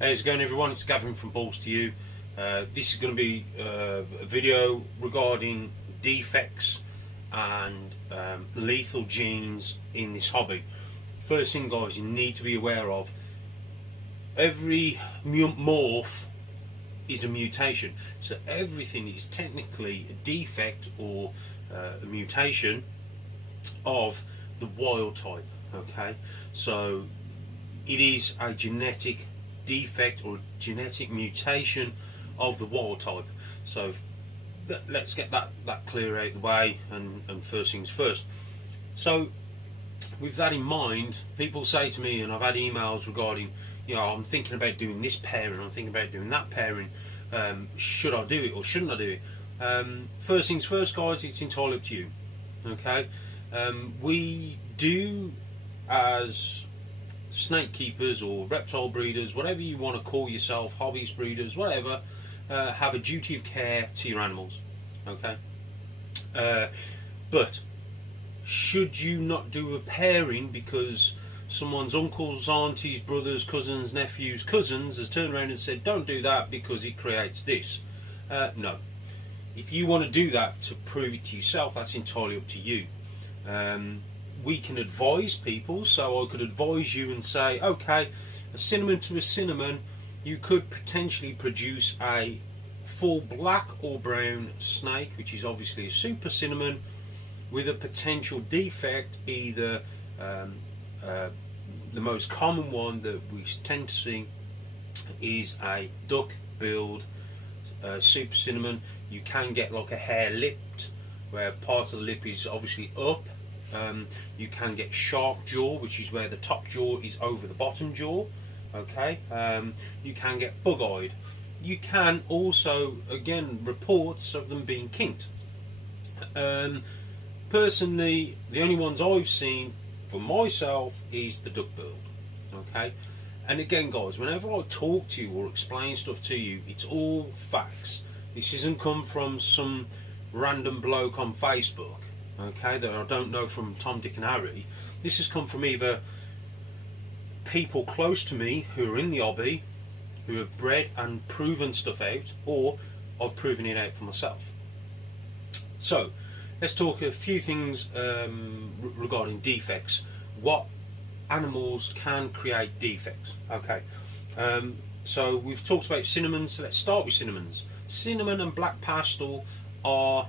How's it going, everyone? It's Gavin from Balls to You. This is going to be a video regarding defects and lethal genes in this hobby. First thing, guys, you need to be aware of, every morph is a mutation. So everything is technically a defect or a mutation of the wild type. Okay, so it is a genetic defect or genetic mutation of the wild type. So let's get that clear out of the way, and first things first. So with that in mind, people say to me, and I've had emails regarding, I'm thinking about doing this pairing, I'm thinking about doing that pairing, should I do it or shouldn't I do it? First things first, guys, it's entirely up to you. Okay, we do, as snake keepers or reptile breeders, whatever you want to call yourself, hobbyist breeders, whatever, have a duty of care to your animals. Okay, but should you not do a pairing because someone's uncles, aunties, brothers, cousins, nephews, cousins has turned around and said don't do that because it creates this? No. If you want to do that to prove it to yourself, that's entirely up to you. We can advise people, so I could advise you and say, okay, a cinnamon to a cinnamon, you could potentially produce a full black or brown snake, which is obviously a super cinnamon, with a potential defect, either the most common one that we tend to see is a duck-billed super cinnamon. You can get like a hair-lipped, where part of the lip is obviously up. You can get shark jaw, which is where the top jaw is over the bottom jaw. Okay, you can get bug-eyed. You can also, again, reports of them being kinked. Personally, the only ones I've seen for myself is the duck-billed. Okay, and again, guys, whenever I talk to you or explain stuff to you, it's all facts. This hasn't come from some random bloke on Facebook, okay, that I don't know from Tom, Dick and Harry. This has come from either people close to me who are in the hobby, who have bred and proven stuff out, or I've proven it out for myself. So let's talk a few things regarding defects. What animals can create defects? Okay, so we've talked about cinnamons, so let's start with cinnamons. Cinnamon and black pastel are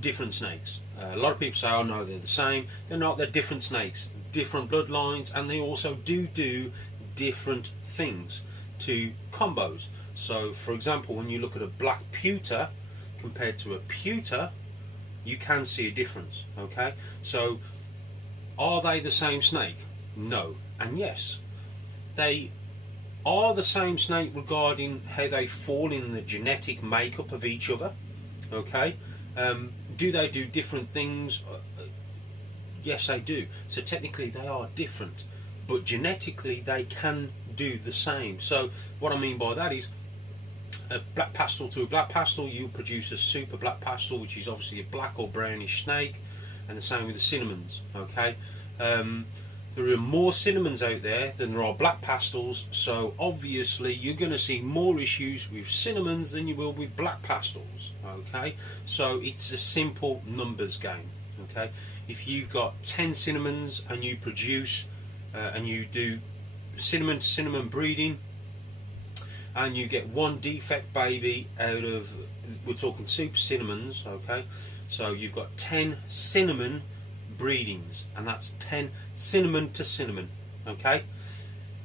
different snakes. A lot of people say, oh no, they're the same. They're not. They're different snakes, different bloodlines, and they also do different things to combos. So for example, when you look at a black pewter compared to a pewter, you can see a difference. Okay, so are they the same snake? No and yes. They are the same snake regarding how they fall in the genetic makeup of each other. Okay, do they do different things? Yes, they do. So technically they are different, but genetically they can do the same. So what I mean by that is, a black pastel to a black pastel, you produce a super black pastel, which is obviously a black or brownish snake, and the same with the cinnamons. Okay, there are more cinnamons out there than there are black pastels, so obviously you're going to see more issues with cinnamons than you will with black pastels. Okay, so it's a simple numbers game. Okay, if you've got 10 cinnamons and you produce and you do cinnamon to cinnamon breeding, and you get one defect baby out of, we're talking super cinnamons, okay, so you've got 10 cinnamon breedings, and that's 10 cinnamon to cinnamon. Okay,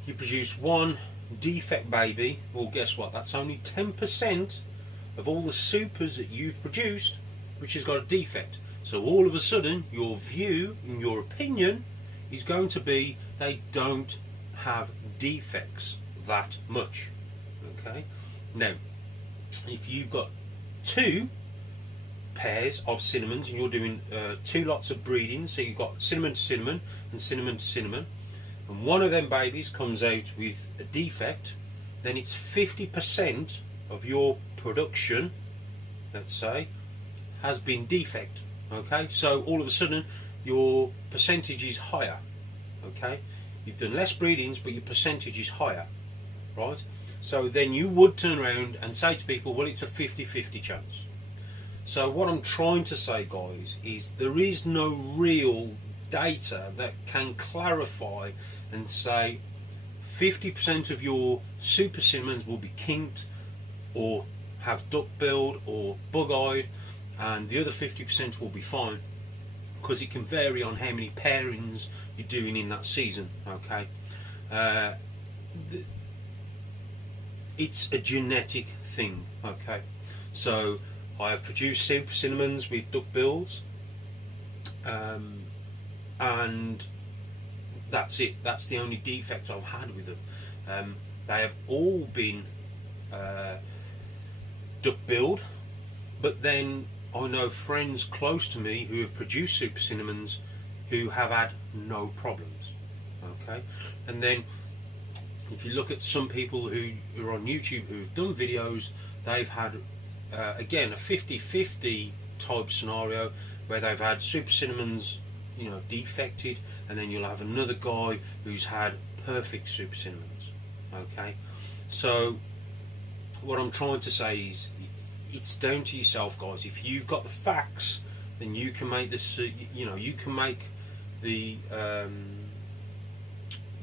you produce one defect baby, well guess what, that's only 10% of all the supers that you've produced which has got a defect. So all of a sudden your view and your opinion is going to be they don't have defects that much. Okay, now if you've got two pairs of cinnamons and you're doing 2 lots of breeding, so you've got cinnamon to cinnamon and cinnamon to cinnamon, and one of them babies comes out with a defect, then it's 50% of your production, let's say, has been defect. Okay, so all of a sudden your percentage is higher. Okay, you've done less breedings but your percentage is higher. right? So then you would turn around and say to people, well, it's a 50-50 chance. So what I'm trying to say, guys, is there is no real data that can clarify and say 50% of your super cinnamons will be kinked or have duck billed or bug-eyed, and the other 50% will be fine, because it can vary on how many pairings you're doing in that season. Okay, it's a genetic thing. Okay, so I have produced super cinnamons with duck bills, and that's it. That's the only defect I've had with them. They have all been duck billed, but then I know friends close to me who have produced super cinnamons who have had no problems. Okay, and then if you look at some people who are on YouTube who've done videos, they've had again a 50-50 type scenario where they've had super cinnamons, you know, defected, and then you'll have another guy who's had perfect super cinnamons. Okay, so what I'm trying to say is it's down to yourself, guys. If you've got the facts, then you can make this, you know, you can make the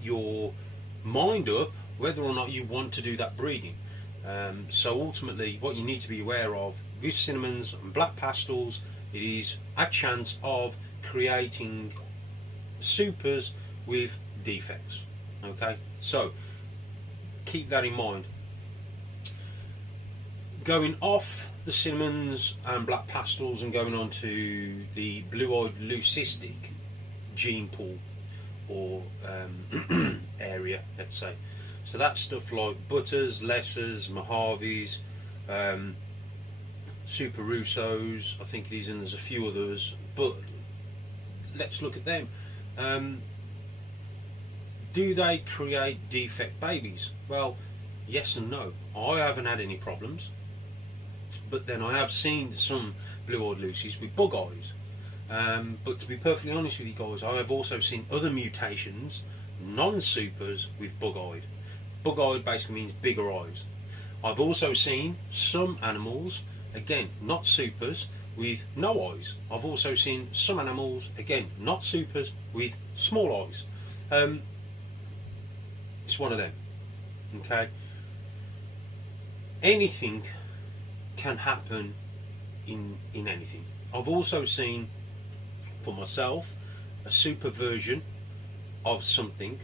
your mind up whether or not you want to do that breeding. So ultimately what you need to be aware of with cinnamons and black pastels, it is a chance of creating supers with defects. Okay, so keep that in mind. Going off the cinnamons and black pastels and going on to the blue-eyed leucistic gene pool or area, let's say. So that's stuff like Butters, Lessers, Mojaves, Super Russos, I think it is, and there's a few others, but let's look at them. Do they create defect babies? Well, yes and no. I haven't had any problems, but then I have seen some blue-eyed Lucies with bug eyes. But to be perfectly honest with you guys, I have also seen other mutations, non-supers, with bug-eyed. Bug-eyed basically means bigger eyes. I've also seen some animals, again, not supers, with no eyes. I've also seen some animals, again, not supers, with small eyes. It's one of them. Okay? Anything can happen in anything. I've also seen, for myself, a super version of something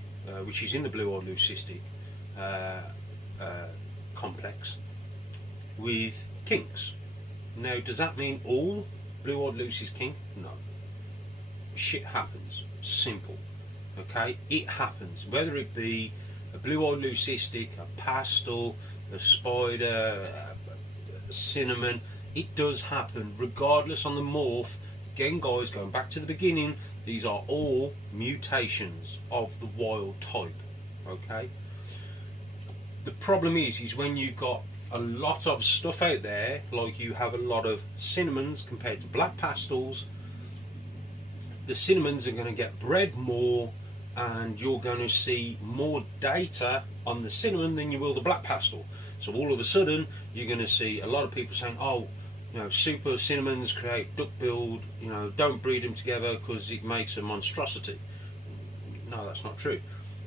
which is in the blue-eyed leucistic complex with kinks. Now, does that mean all blue-eyed Lucy's kink? No. Shit happens. Simple. Okay? It happens. Whether it be a blue-eyed leucistic, a pastel, a spider, a cinnamon, it does happen regardless on the morph. Again, guys, going back to the beginning, these are all mutations of the wild type. Okay? The problem is when you've got a lot of stuff out there, like you have a lot of cinnamons compared to black pastels, the cinnamons are going to get bred more, and you're going to see more data on the cinnamon than you will the black pastel. So all of a sudden, you're going to see a lot of people saying, oh, you know, super cinnamons create duck-billed, you know, don't breed them together because it makes a monstrosity. No, that's not true.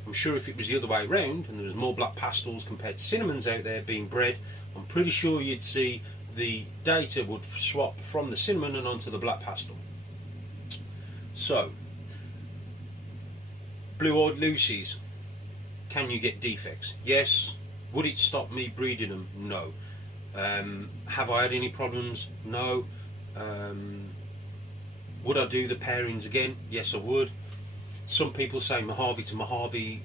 I'm sure if it was the other way around and there was more black pastels compared to cinnamons out there being bred, I'm pretty sure you'd see the data would swap from the cinnamon and onto the black pastel. So, blue-eyed Lucies, can you get defects? Yes. Would it stop me breeding them? No. Have I had any problems? No. Would I do the pairings again? Yes, I would. Some people say Mojave to Mojave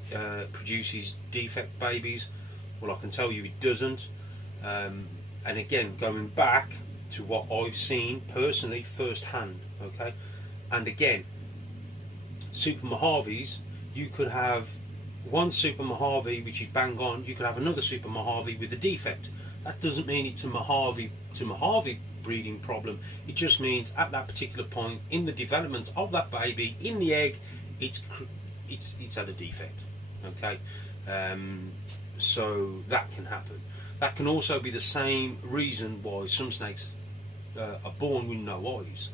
produces defect babies. Well, I can tell you it doesn't. And again, going back to what I've seen personally, firsthand, okay? And again, super Mojaves, you could have one super Mojave which is bang on, you could have another super Mojave with a defect. That doesn't mean it's a Mojave to Mojave breeding problem. It just means at that particular point in the development of that baby, in the egg, it's had a defect. Okay, So that can happen. That can also be the same reason why some snakes are born with no eyes.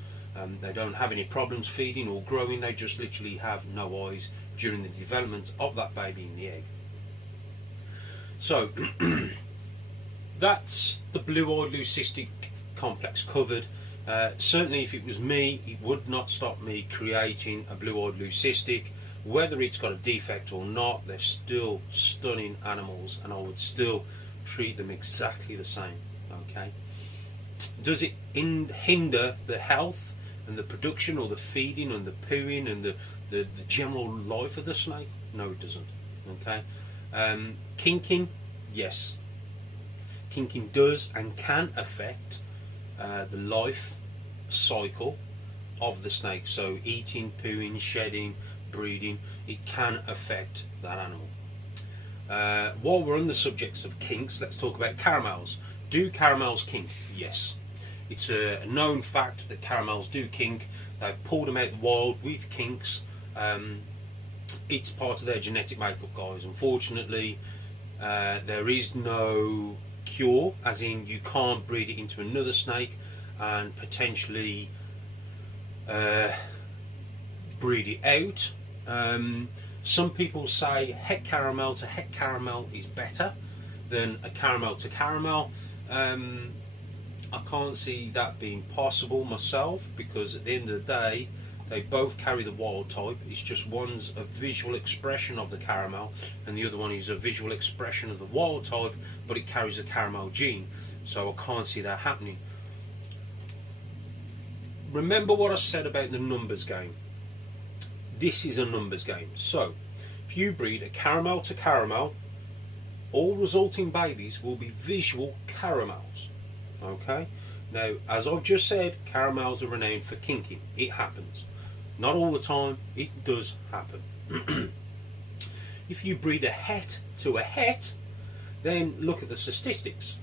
They don't have any problems feeding or growing, they just literally have no eyes during the development of that baby in the egg. So that's the blue-eyed leucistic complex covered. Certainly if it was me, it would not stop me creating a blue-eyed leucistic. Whether it's got a defect or not, they're still stunning animals, and I would still treat them exactly the same. Okay. Does it hinder the health and the production or the feeding and the pooing and the general life of the snake? No, it doesn't. Okay. Kinking, yes. Kinking does and can affect the life cycle of the snake. So eating, pooing, shedding, breeding, it can affect that animal. While we're on the subjects of kinks, let's talk about caramels. Do caramels kink? Yes. It's a known fact that caramels do kink. They've pulled them out the wild with kinks. It's part of their genetic makeup, guys. Unfortunately, there is no cure, as in you can't breed it into another snake and potentially breed it out. Some people say het caramel to het caramel is better than a caramel to caramel. I can't see that being possible myself, because at the end of the day they both carry the wild type. It's just one's a visual expression of the caramel and the other one is a visual expression of the wild type, but it carries a caramel gene, so I can't see that happening. Remember what I said about the numbers game. This is a numbers game. So if you breed a caramel to caramel, all resulting babies will be visual caramels. Okay, now as I've just said, caramels are renowned for kinking. It happens, not all the time, it does happen. If you breed a het to a het, then look at the statistics.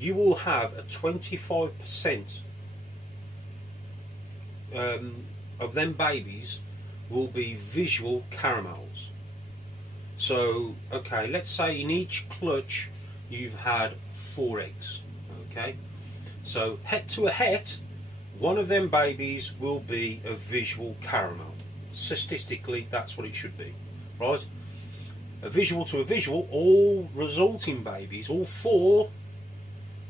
You will have a 25% of them babies will be visual caramels. So okay, let's say in each clutch you've had 4 eggs. Okay, so het to a het, one of them babies will be a visual caramel. Statistically, that's what it should be, right? A visual to a visual, all resulting babies, all 4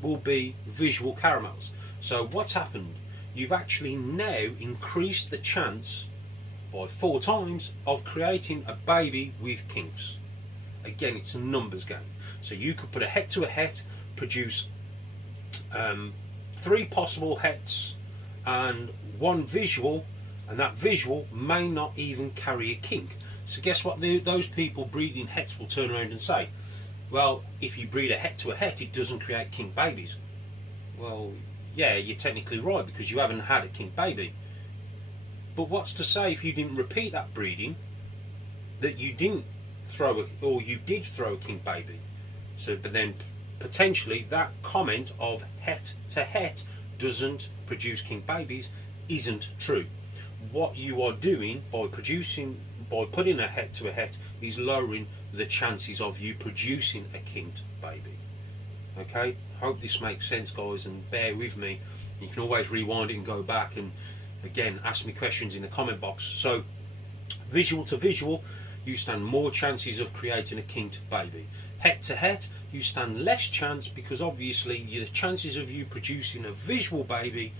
will be visual caramels. So what's happened? You've actually now increased the chance by 4 times of creating a baby with kinks. Again, it's a numbers game. So you could put a het to a het, produce 3 possible hets and 1 visual, and that visual may not even carry a kink. So guess what those people breeding hets will turn around and say? Well, if you breed a het to a het, it doesn't create kink babies. Well, yeah, you're technically right, because you haven't had a kink baby. But what's to say if you didn't repeat that breeding, that you didn't throw or you did throw a kink baby? So, but then potentially that comment of het to het doesn't produce kink babies isn't true. What you are doing by putting a het to a het is lowering the chances of you producing a kinked baby. Okay, hope this makes sense, guys, and bear with me. You can always rewind it and go back and again ask me questions in the comment box. So visual to visual, you stand more chances of creating a kinked baby. Het to het, you stand less chance, because obviously the chances of you producing a visual baby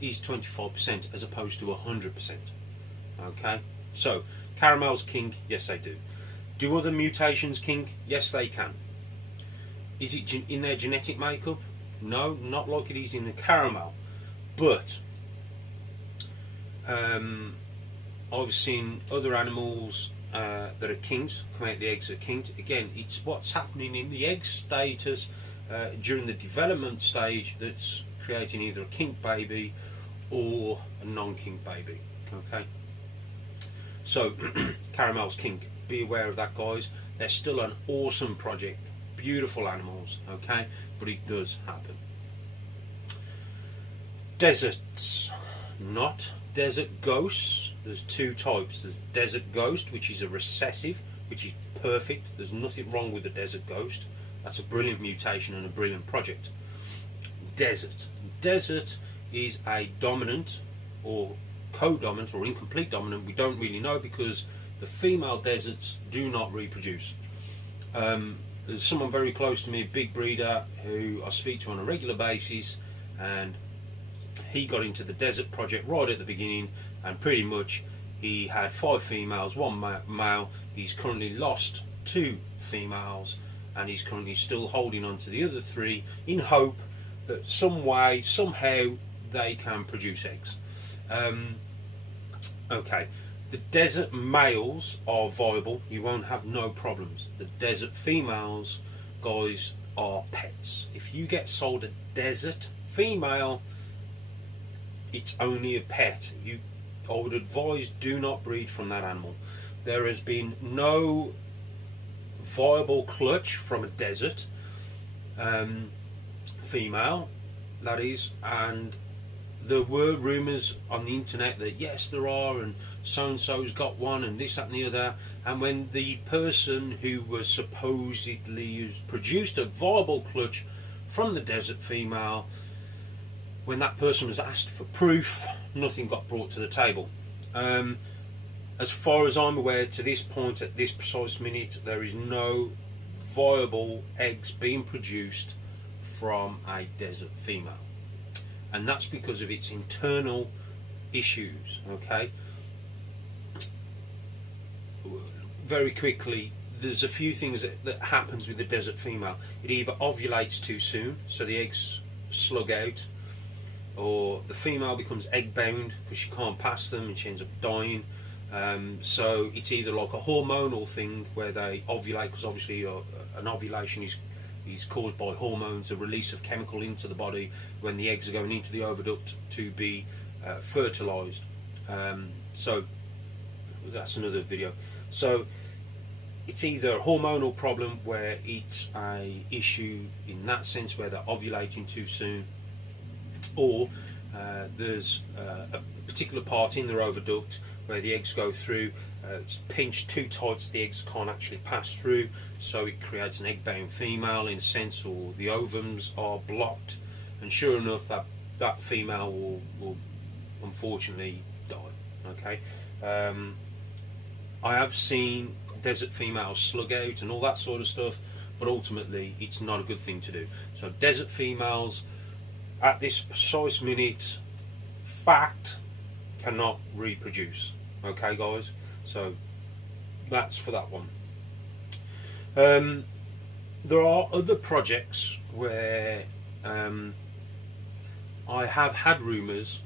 is 25% as opposed to 100%. Okay, so caramels kink? Yes, they do. Do other mutations kink? Yes, they can. Is it in their genetic makeup? No, not like it is in the caramel. But I've seen other animals that are kinked, come out the eggs are kinked. Again, it's what's happening in the egg status during the development stage that's creating either a kink baby or a non-kink baby. Okay, so caramels kink, be aware of that, guys. They're still an awesome project, beautiful animals, okay, but it does happen. Deserts, not desert ghosts. There's 2 types. There's desert ghost, which is a recessive which is perfect. There's nothing wrong with the desert ghost. That's a brilliant mutation and a brilliant project. Desert. Desert is a dominant or co-dominant or incomplete dominant. We don't really know because the female deserts do not reproduce. There's someone very close to me, a big breeder, who I speak to on a regular basis, and he got into the desert project right at the beginning, and pretty much he had 5 females, 1 male. He's currently lost 2 females, and he's currently still holding on to the other 3 in hope that some way, somehow, they can produce eggs. Okay, the desert males are viable. You won't have no problems. The desert females, guys, are pets. If you get sold a desert female, it's only a pet. I would advise, do not breed from that animal. There has been no viable clutch from a desert female, that is, and there were rumours on the internet that yes there are, and so and so's got one, and this, that and the other, and when the person who was supposedly produced a viable clutch from the desert female, when that person was asked for proof, nothing got brought to the table. As far as I'm aware, to this point, at this precise minute, there is no viable eggs being produced from a desert female, and that's because of its internal issues. Okay, very quickly, there's a few things that happens with the desert female. It either ovulates too soon, so the eggs slug out, or the female becomes egg bound because she can't pass them and she ends up dying. So it's either like a hormonal thing where they ovulate, because obviously an ovulation is caused by hormones, a release of chemical into the body when the eggs are going into the oviduct to be fertilized. So that's another video. So it's either a hormonal problem where it's a issue in that sense where they're ovulating too soon, or there's a particular part in their oviduct where the eggs go through, it's pinched too tight so the eggs can't actually pass through, so it creates an egg-bound female in a sense, or the ovums are blocked, and sure enough that female will unfortunately die. Okay, I have seen desert females slug out and all that sort of stuff, but ultimately it's not a good thing to do. So desert females at this precise minute, fact, cannot reproduce. Okay guys, so that's for that one. There are other projects where I have had rumours,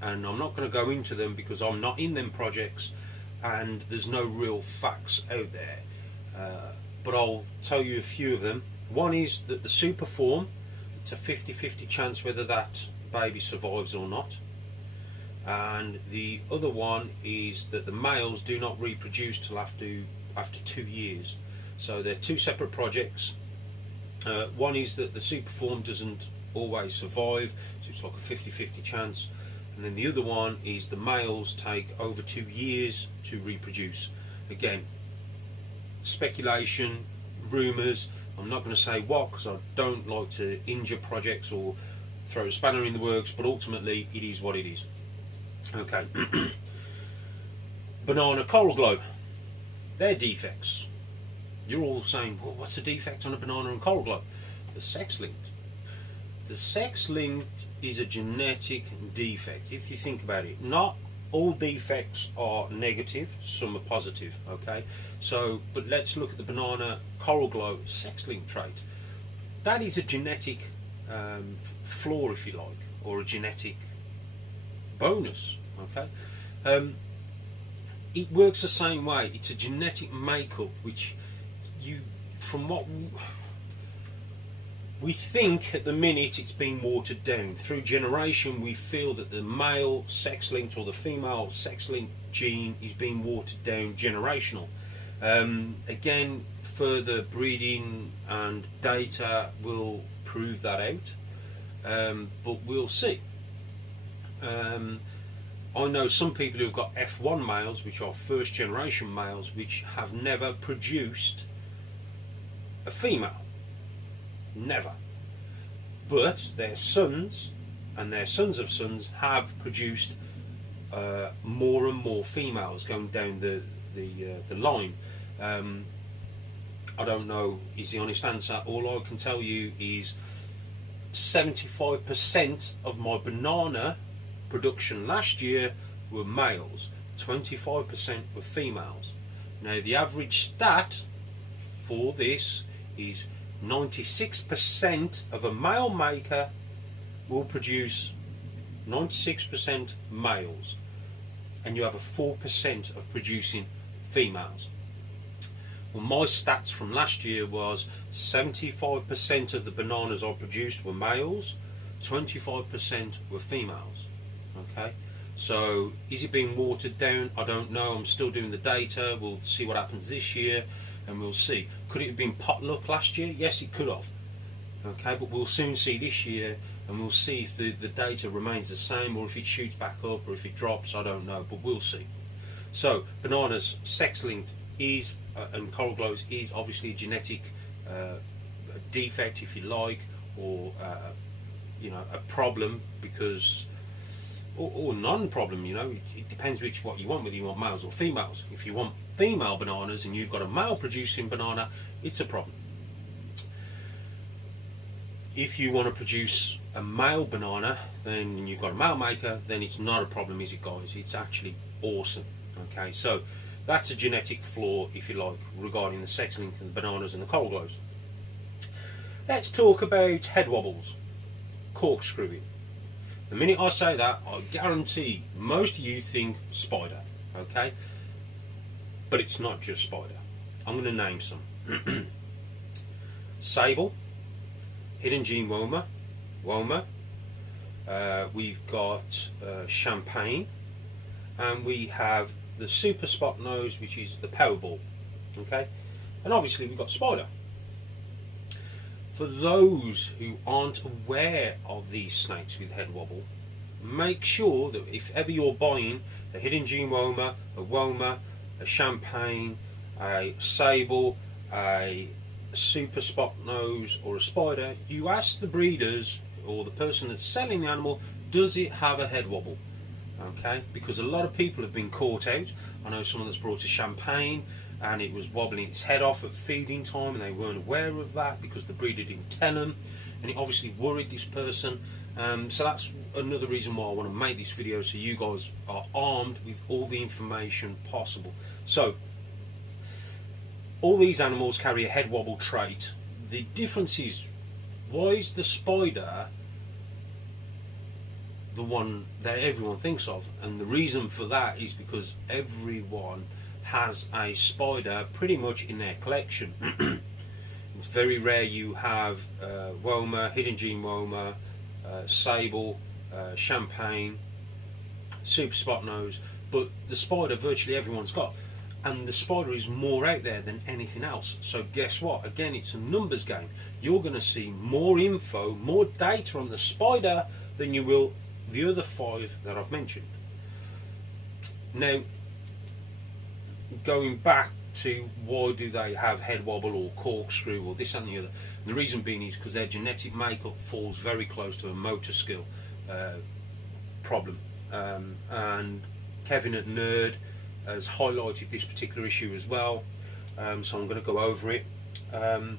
and I'm not going to go into them because I'm not in them projects and there's no real facts out there, but I'll tell you a few of them. One is that the super form, it's a 50-50 chance whether that baby survives or not, and the other one is that the males do not reproduce till after 2 years. So they're 2 separate projects. One is that the super form doesn't always survive, so it's like a 50-50 chance, and then the other one is the males take over 2 years to reproduce. Again, speculation, rumours. I'm not going to say what, because I don't like to injure projects or throw a spanner in the works, but ultimately it is what it is. Okay. Banana coral glow, they're defects. You're all saying, well, what's the defect on a banana and coral glow? The sex linked. The sex linked is a genetic defect. If you think about it, not all defects are negative, some are positive. Okay, so but let's look at the banana coral glow sex linked trait. That is a genetic flaw, if you like, or a genetic bonus. Okay, it works the same way. It's a genetic makeup which from what we think at the minute, it's been watered down. Through generation, we feel that the male sex-linked or the female sex-linked gene is being watered down generational. Again, further breeding and data will prove that out, but we'll see. I know some people who've got F1 males, which are first generation males, which have never produced a female. Never. But their sons and their sons of sons have produced more and more females going down the line. I don't know is the honest answer. All I can tell you is 75% of my banana production last year were males, 25% were females. Now the average stat for this is 96% of a male maker will produce 96% males, and you have a 4% of producing females. Well, my stats from last year was 75% of the bananas I produced were males, 25% were females. Okay, so is it being watered down? I don't know. I'm still doing the data. We'll see what happens this year, and we'll see. Could it have been potluck last year? Yes, it could have. Okay, but we'll soon see this year, and we'll see if the data remains the same, or if it shoots back up, or if it drops. I don't know, but we'll see. So bananas sex-linked is and coral glows is obviously a genetic defect, if you like, or you know, a problem, because or non-problem. You know, it depends what you want, whether you want males or females. If you want female bananas and you've got a male producing banana, it's a problem. If you want to produce a male banana, then you've got a male maker, then it's not a problem, is it, guys? It's actually awesome. Okay, so that's a genetic flaw, if you like, regarding the sex link and the bananas and the coral glows. Let's talk about head wobbles, corkscrewing. The minute I say that, I guarantee most of you think spider, okay? But it's not just spider. I'm going to name some. Sable, hidden gene woma, we've got champagne, and we have the super spot nose, which is the Powerball, okay? And obviously we've got spider. For those who aren't aware of these snakes with head wobble, make sure that if ever you're buying a hidden gene woma, a champagne, a sable, a super spot nose, or a spider, you ask the breeders or the person that's selling the animal, does it have a head wobble? Okay, because a lot of people have been caught out. I know someone that's brought a champagne and it was wobbling its head off at feeding time, and they weren't aware of that because the breeder didn't tell them, and it obviously worried this person. So that's another reason why I want to make this video, so you guys are armed with all the information possible. So all these animals carry a head wobble trait. The difference is, why is the spider the one that everyone thinks of? And the reason for that is because everyone has a spider pretty much in their collection. It's very rare you have woma, hidden gene woma, sable, champagne, super spot nose, but the spider virtually everyone's got, and the spider is more out there than anything else. So guess what? Again, it's a numbers game. You're going to see more info, more data on the spider than you will the other 5 that I've mentioned. Now, going back to why do they have head wobble or corkscrew or this and the other, the reason being is because their genetic makeup falls very close to a motor skill problem, and Kevin at Nerd has highlighted this particular issue as well, so I'm going to go over it. The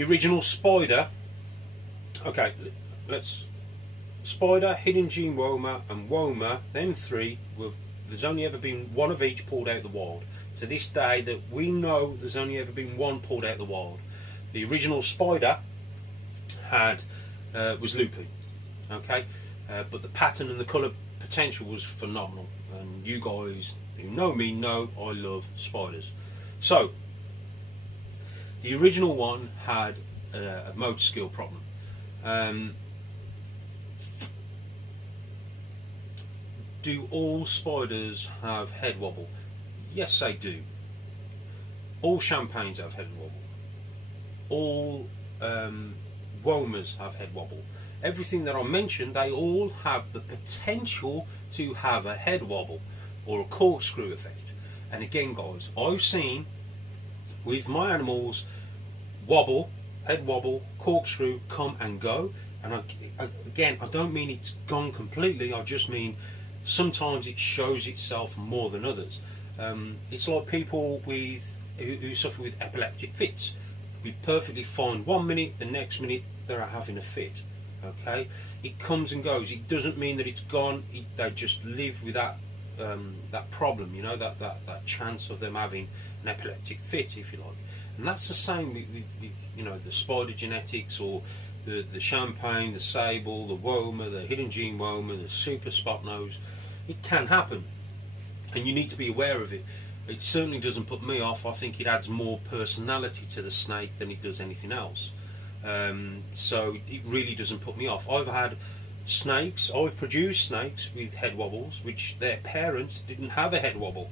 original spider, okay, let's spider, hidden gene woma, and woma, them 3 were, there's only ever been one of each pulled out the wild. To this day that we know, there's only ever been one pulled out the wild. The original spider had was loopy, okay, but the pattern and the colour potential was phenomenal, and you guys who know me know I love spiders. So the original one had a motor skill problem. Do all spiders have head wobble? Yes, they do. All champagnes have head wobble. All womas have head wobble. everything that I mentioned, they all have the potential to have a head wobble or a corkscrew effect. And again, guys, I've seen with my animals wobble, head wobble, corkscrew come and go. And again, I don't mean it's gone completely, I just mean sometimes it shows itself more than others. It's like people who suffer with epileptic fits. Be perfectly fine 1 minute, the next minute they're having a fit. Okay, it comes and goes. It doesn't mean that it's gone. They just live with that problem. You know, that chance of them having an epileptic fit, if you like. And that's the same with you know, the spider genetics, or the champagne, the sable, the woma, the hidden gene woma, the super spot nose. It can happen, and you need to be aware of it. It certainly doesn't put me off. I think it adds more personality to the snake than it does anything else. So it really doesn't put me off. I've had snakes, I've produced snakes with head wobbles which their parents didn't have a head wobble.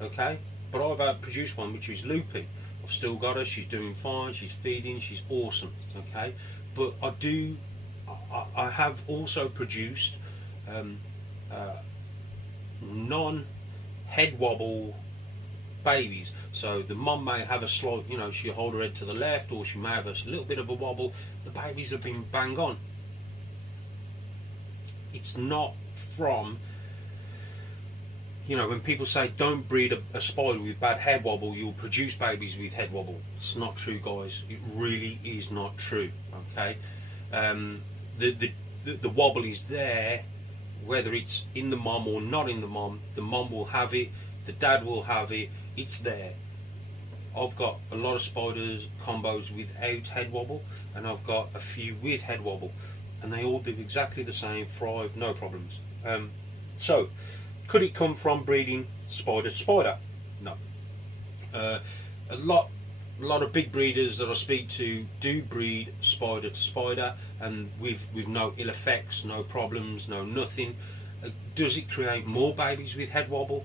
Okay, but I've produced one which is loopy. I've still got her, she's doing fine, she's feeding, she's awesome. Okay, but I have also produced non-head wobble babies. So the mum may have a slight, you know, she'll hold her head to the left, or she may have a little bit of a wobble. The babies have been bang on. It's not from, you know, when people say don't breed a spider with bad head wobble, you'll produce babies with head wobble. It's not true, guys. It really is not true. Okay, the wobble is there, whether it's in the mum or not in the mum. The mum will have it, the dad will have it. It's there. I've got a lot of spiders combos without head wobble, and I've got a few with head wobble, and they all do exactly the same, thrive, no problems. So could it come from breeding spider to spider? No. A lot of big breeders that I speak to do breed spider to spider, and with no ill effects, no problems, no nothing. Does it create more babies with head wobble?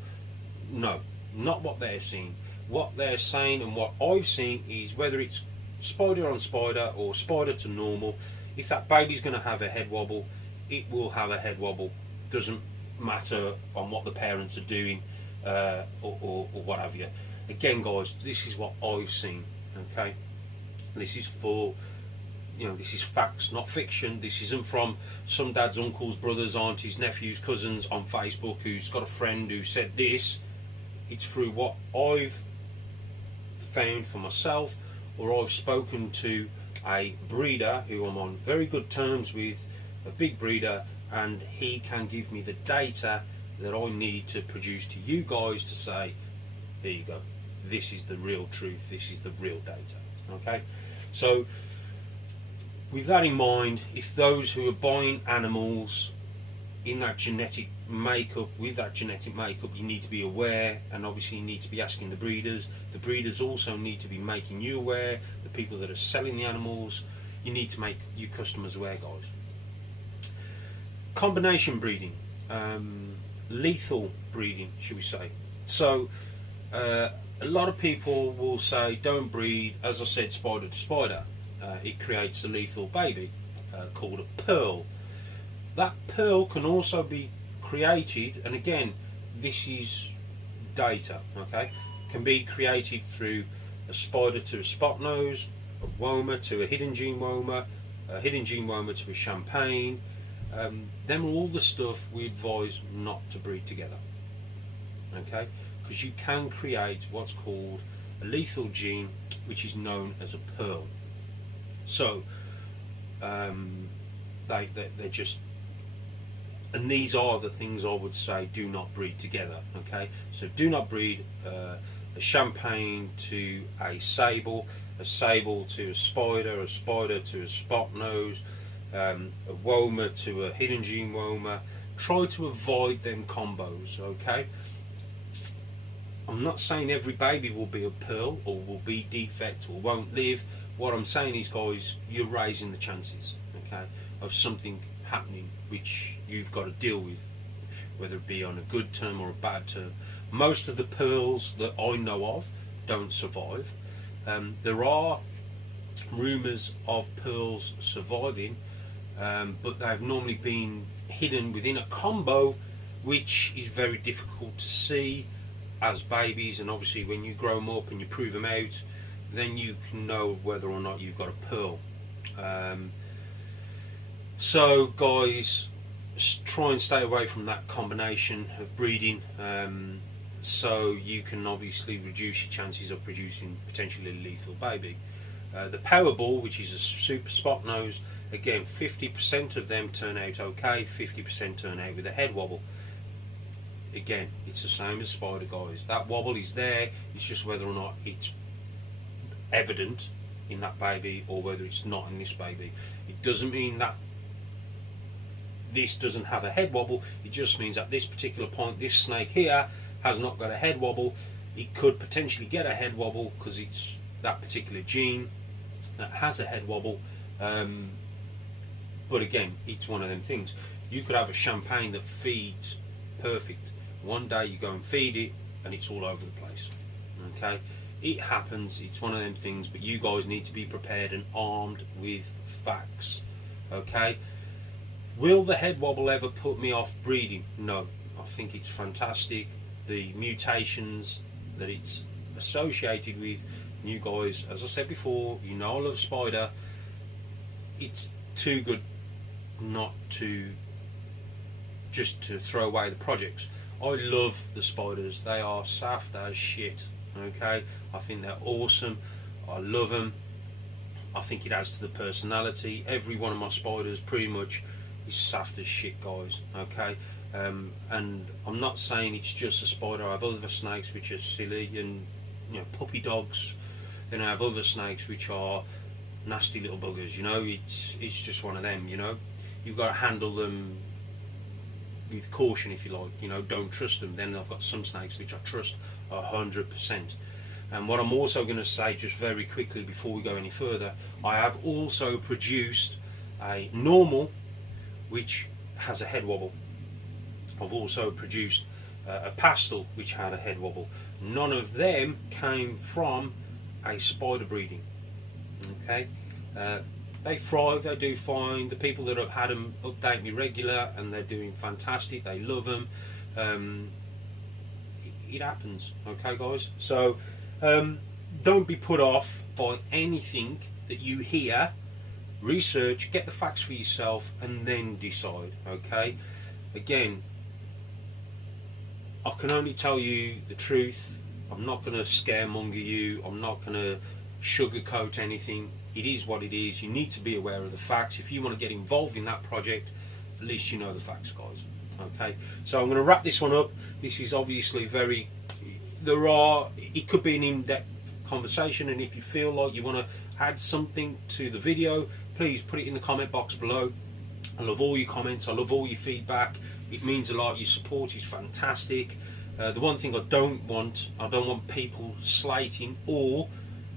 No, not what they're seeing. What they're saying and what I've seen is, whether it's spider on spider or spider to normal, if that baby's going to have a head wobble, it will have a head wobble. Doesn't matter on what the parents are doing or what have you. Again, guys, this is what I've seen. Okay, this is for, you know, this is facts, not fiction. This isn't from some dad's uncles, brothers, aunties, nephews, cousins on Facebook who's got a friend who said this. It's through what I've found for myself, or I've spoken to a breeder who I'm on very good terms with, a big breeder, and he can give me the data that I need to produce to you guys to say, here you go, this is the real truth, this is the real data. Okay, so with that in mind, if those who are buying animals in that genetic makeup, with that genetic makeup, you need to be aware, and obviously you need to be asking the breeders. The breeders also need to be making you aware, the people that are selling the animals. You need to make your customers aware, guys. Combination breeding, lethal breeding, should we say. So a lot of people will say don't breed, as I said, spider to spider. It creates a lethal baby called a pearl. That pearl can also be created, and again, this is data, okay, can be created through a spider to a spot nose, a woma to a hidden gene woma to a champagne. Them are all the stuff we advise not to breed together, okay, because you can create what's called a lethal gene, which is known as a pearl. So they're just, and these are the things I would say do not breed together. Okay, so do not breed a champagne to a sable to a spider to a spot nose, a woma to a hidden gene woma. Try to avoid them combos. Okay, I'm not saying every baby will be a pearl or will be defect or won't live. What I'm saying is, guys, you're raising the chances, okay, of something happening which you've got to deal with, whether it be on a good term or a bad term. Most of the pearls that I know of don't survive. There are rumours of pearls surviving, but they've normally been hidden within a combo, which is very difficult to see as babies. And obviously when you grow them up and you prove them out, then you can know whether or not you've got a pearl. So guys, try and stay away from that combination of breeding, so you can obviously reduce your chances of producing potentially a lethal baby. The Powerball, which is a super spot nose, again 50% of them turn out okay, 50% turn out with a head wobble. Again, it's the same as spider, guys. That wobble is there, it's just whether or not it's evident in that baby or whether it's not in this baby. It doesn't mean that this doesn't have a head wobble, it just means at this particular point this snake here has not got a head wobble. It could potentially get a head wobble because it's that particular gene that has a head wobble, but again, it's one of them things. You could have a champagne that feeds perfect, one day you go and feed it and it's all over the place. Okay, it happens, it's one of them things, but you guys need to be prepared and armed with facts. Okay, will the head wobble ever put me off breeding? No, I think it's fantastic. The mutations that it's associated with, you guys, as I said before, you know I love spider. It's too good not to just to throw away the projects. I love the spiders, they are soft as shit. Okay, I think they're awesome, I love them. I think it adds to the personality. Every one of my spiders pretty much is soft as shit, guys. Okay, and I'm not saying it's just a spider. I have other snakes which are silly and, you know, puppy dogs. Then I have other snakes which are nasty little buggers. You know, it's just one of them. You know, you've got to handle them with caution, if you like. You know, don't trust them. Then I've got some snakes which I trust 100%. And what I'm also going to say, just very quickly before we go any further, I have also produced a normal which has a head wobble. I've also produced a pastel which had a head wobble. None of them came from a spider breeding. Okay, they thrive, they do fine. The people that have had them update me regular and they're doing fantastic, they love them. It happens. Okay guys, so don't be put off by anything that you hear. Research, get the facts for yourself and then decide. Okay, again, I can only tell you the truth. I'm not going to scaremonger you, I'm not going to sugarcoat anything. It is what it is. You need to be aware of the facts. If you want to get involved in that project, at least you know the facts, guys. Okay, so I'm going to wrap this one up. This is obviously very, it could be an in-depth conversation, and if you feel like you want to add something to the video, please put it in the comment box below. I love all your comments, I love all your feedback. It means a lot. Your support is fantastic. The one thing I don't want people slating or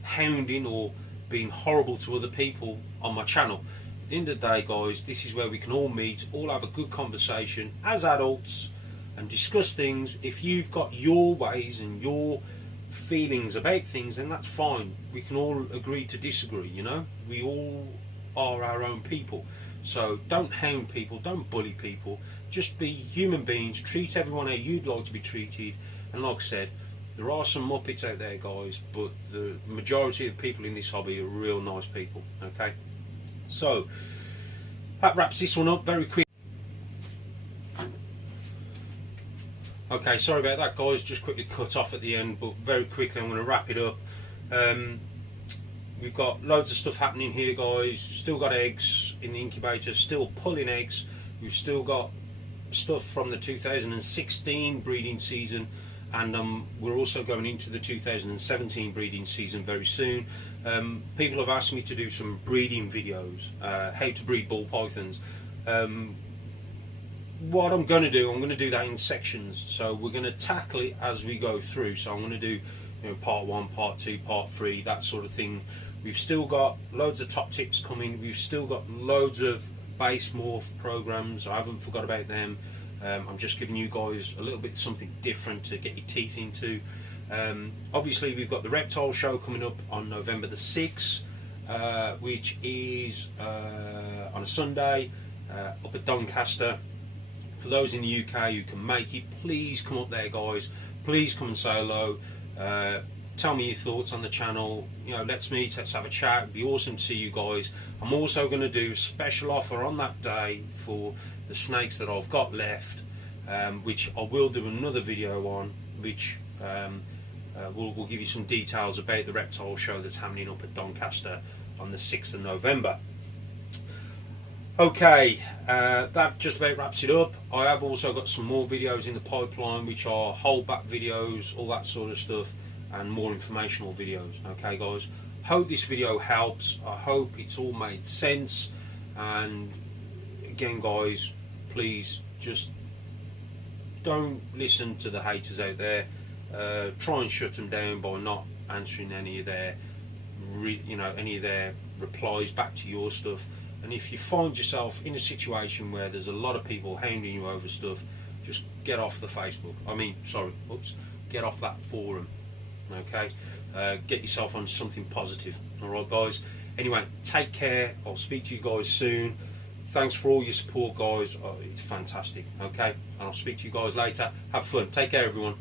hounding or being horrible to other people on my channel. At the end of the day, guys, this is where we can all meet, all have a good conversation as adults and discuss things. If you've got your ways and your feelings about things, then that's fine. We can all agree to disagree, you know. We all are our own people. So don't hound people, don't bully people. Just be human beings, treat everyone how you'd like to be treated. And like I said, there are some muppets out there, guys, but the majority of people in this hobby are real nice people. Okay, so that wraps this one up very quick. Okay, sorry about that, guys, just quickly cut off at the end, but very quickly I'm going to wrap it up. We've got loads of stuff happening here, guys. Still got eggs in the incubator, still pulling eggs. We've still got stuff from the 2016 breeding season, and we're also going into the 2017 breeding season very soon. People have asked me to do some breeding videos, how to breed ball pythons. What I'm going to do, I'm going to do that in sections, so we're going to tackle it as we go through. So I'm going to do, you know, part 1, part 2, part 3, that sort of thing. We've still got loads of top tips coming. We've still got loads of base morph programs. I haven't forgot about them. I'm just giving you guys a little bit something different to get your teeth into. Obviously we've got the reptile show coming up on November the 6th. which is on a Sunday up at Doncaster. For those in the UK who can make it, please come up there, guys. Please come and say hello. Tell me your thoughts on the channel. You know, let's meet, let's have a chat. It'd be awesome to see you guys. I'm also going to do a special offer on that day for the snakes that I've got left, which I will do another video on, which we'll give you some details about the reptile show that's happening up at Doncaster on the 6th of November. Okay, that just about wraps it up. I have also got some more videos in the pipeline, which are holdback videos, all that sort of stuff, and more informational videos. Okay, guys, hope this video helps. I hope it's all made sense. And again, guys, please just don't listen to the haters out there. Try and shut them down by not answering any of their replies back to your stuff. And if you find yourself in a situation where there's a lot of people hounding you over stuff, just get off the Facebook. Get off that forum. Okay, get yourself on something positive. All right, guys. Anyway, take care. I'll speak to you guys soon. Thanks for all your support, guys. It's fantastic. Okay, and I'll speak to you guys later. Have fun. Take care, everyone.